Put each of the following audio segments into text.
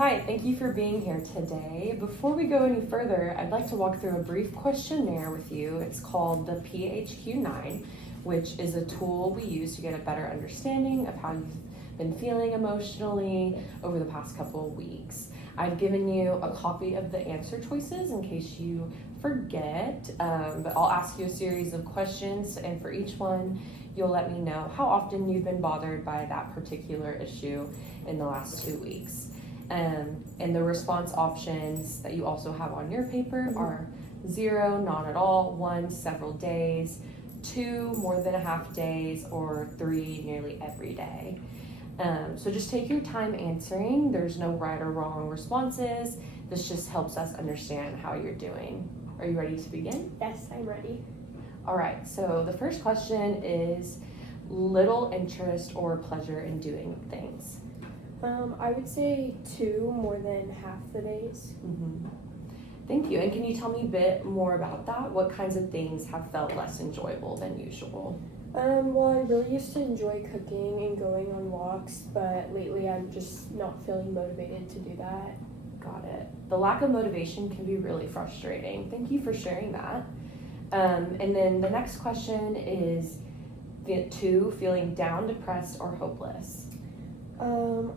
Hi, thank you for being here today. Before we go any further, I'd like to walk through a brief questionnaire with you. It's called the PHQ-9, which is a tool we use to get a better understanding of how you've been feeling emotionally over the past couple of weeks. I've given you a copy of the answer choices in case you forget, but I'll ask you a series of questions, and for each one, you'll let me know how often you've been bothered by that particular issue in the last 2 weeks. And the response options that you also have on your paper are 0, not at all, 1, several days, 2, more than a half days, or 3, nearly every day. So just take your time answering. There's no right or wrong responses. This just helps us understand how you're doing. Are you ready to begin? Yes, I'm ready. All right, so the first question is little interest or pleasure in doing things. I would say 2 more than half the days. Thank you. And can you tell me a bit more about that? What kinds of things have felt less enjoyable than usual? Well, I really used to enjoy cooking and going on walks, but lately I'm just not feeling motivated to do that. Got it. The lack of motivation can be really frustrating. Thank you for sharing that. And then the next question is 2, feeling down, depressed, or hopeless.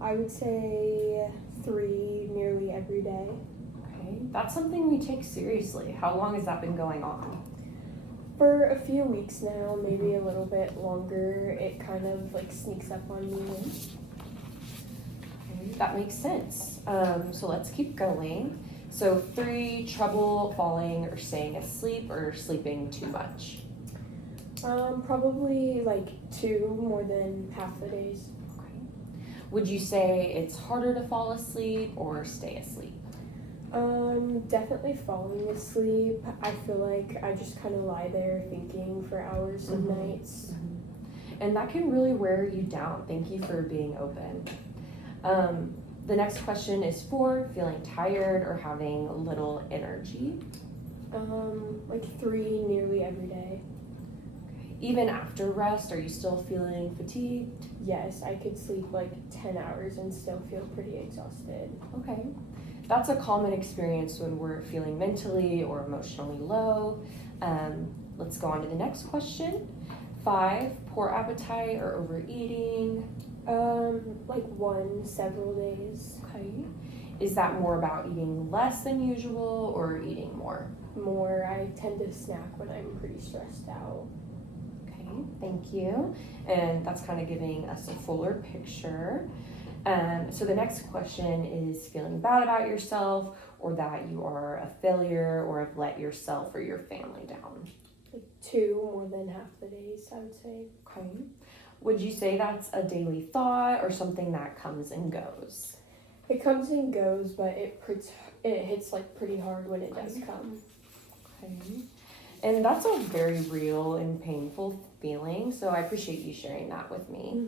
I would say 3 nearly every day. Okay, that's something we take seriously. How long has that been going on? For a few weeks now, maybe a little bit longer. It kind of like sneaks up on me. Okay, that makes sense. So let's keep going. So 3, trouble falling or staying asleep or sleeping too much. Probably like 2 more than half the days. Would you say it's harder to fall asleep or stay asleep? Definitely falling asleep. I feel like I just kind of lie there thinking for hours and nights. And that can really wear you down. Thank you for being open. The next question is 4, feeling tired or having little energy. Like 3 nearly every day. Even after rest, are you still feeling fatigued? Yes, I could sleep like 10 hours and still feel pretty exhausted. Okay. That's a common experience when we're feeling mentally or emotionally low. Let's go on to the next question. 5, poor appetite or overeating. Like 1 several days. Okay. Is that more about eating less than usual or eating more? More. I tend to snack when I'm pretty stressed out. Thank you. And that's kind of giving us a fuller picture. So the next question is feeling bad about yourself or that you are a failure or have let yourself or your family down. Like 2 more than half the days, I would say. Okay. Would you say that's a daily thought or something that comes and goes? It comes and goes, but it hits like pretty hard when it does come. Okay. And that's a very real and painful feeling, so I appreciate you sharing that with me.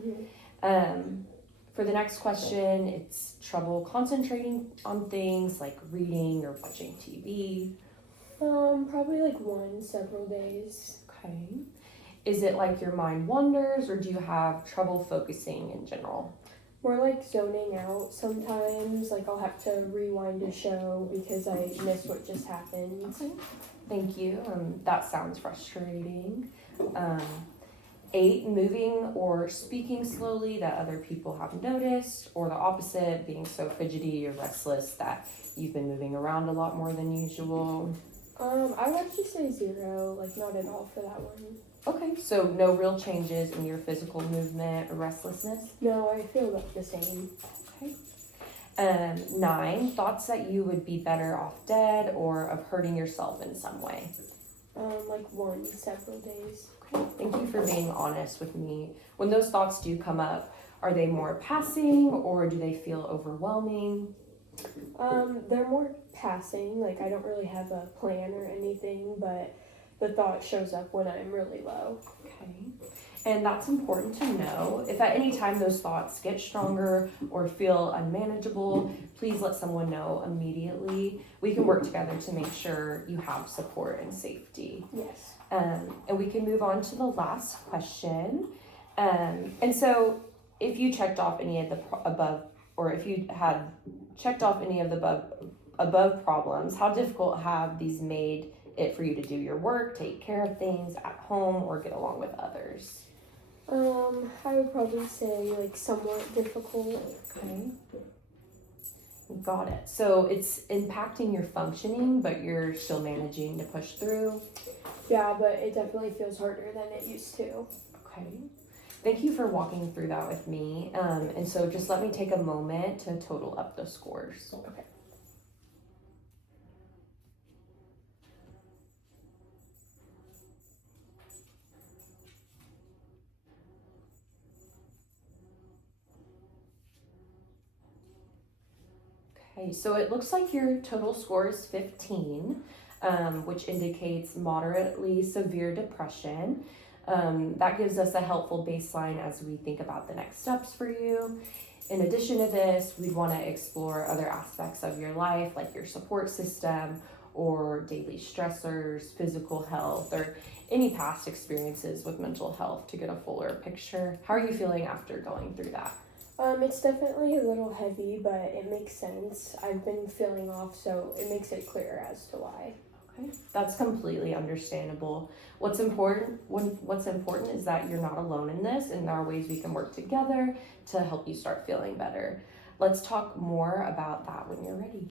For the next question, it's trouble concentrating on things like reading or watching TV. Probably like 1 several days. Okay. Is it like your mind wanders or do you have trouble focusing in general? More like zoning out sometimes. Like I'll have to rewind a show because I miss what just happened. Okay. Thank you. That sounds frustrating. 8, moving or speaking slowly that other people have noticed, or the opposite, being so fidgety or restless that you've been moving around a lot more than usual. I would actually say 0, like not at all for that one. Okay, so no real changes in your physical movement or restlessness? No, I feel about the same. Okay. 9, thoughts that you would be better off dead or of hurting yourself in some way. Like 1 several days. Okay. Thank you for being honest with me. When those thoughts do come up, are they more passing or do they feel overwhelming? They're more passing. Like I don't really have a plan or anything, but the thought shows up when I'm really low. Okay. And that's important to know. If at any time those thoughts get stronger or feel unmanageable, please let someone know immediately. We can work together to make sure you have support and safety. Yes. And we can move on to the last question. And so if you checked off any of the above or if you had checked off any of the above problems, how difficult have these made it for you to do your work, take care of things at home, or get along with others? I would probably say like somewhat difficult. Okay. Got it. So it's impacting your functioning, but you're still managing to push through. Yeah, but it definitely feels harder than it used to. Okay. Thank you for walking through that with me. And so just let me take a moment to total up the scores. Okay. Okay, so it looks like your total score is 15, which indicates moderately severe depression. That gives us a helpful baseline as we think about the next steps for you. In addition to this, we'd want to explore other aspects of your life, like your support system or daily stressors, physical health, or any past experiences with mental health to get a fuller picture. How are you feeling after going through that? It's definitely a little heavy, but it makes sense. I've been feeling off, so it makes it clear as to why. Okay, that's completely understandable. What's important is that you're not alone in this, and there are ways we can work together to help you start feeling better. Let's talk more about that when you're ready.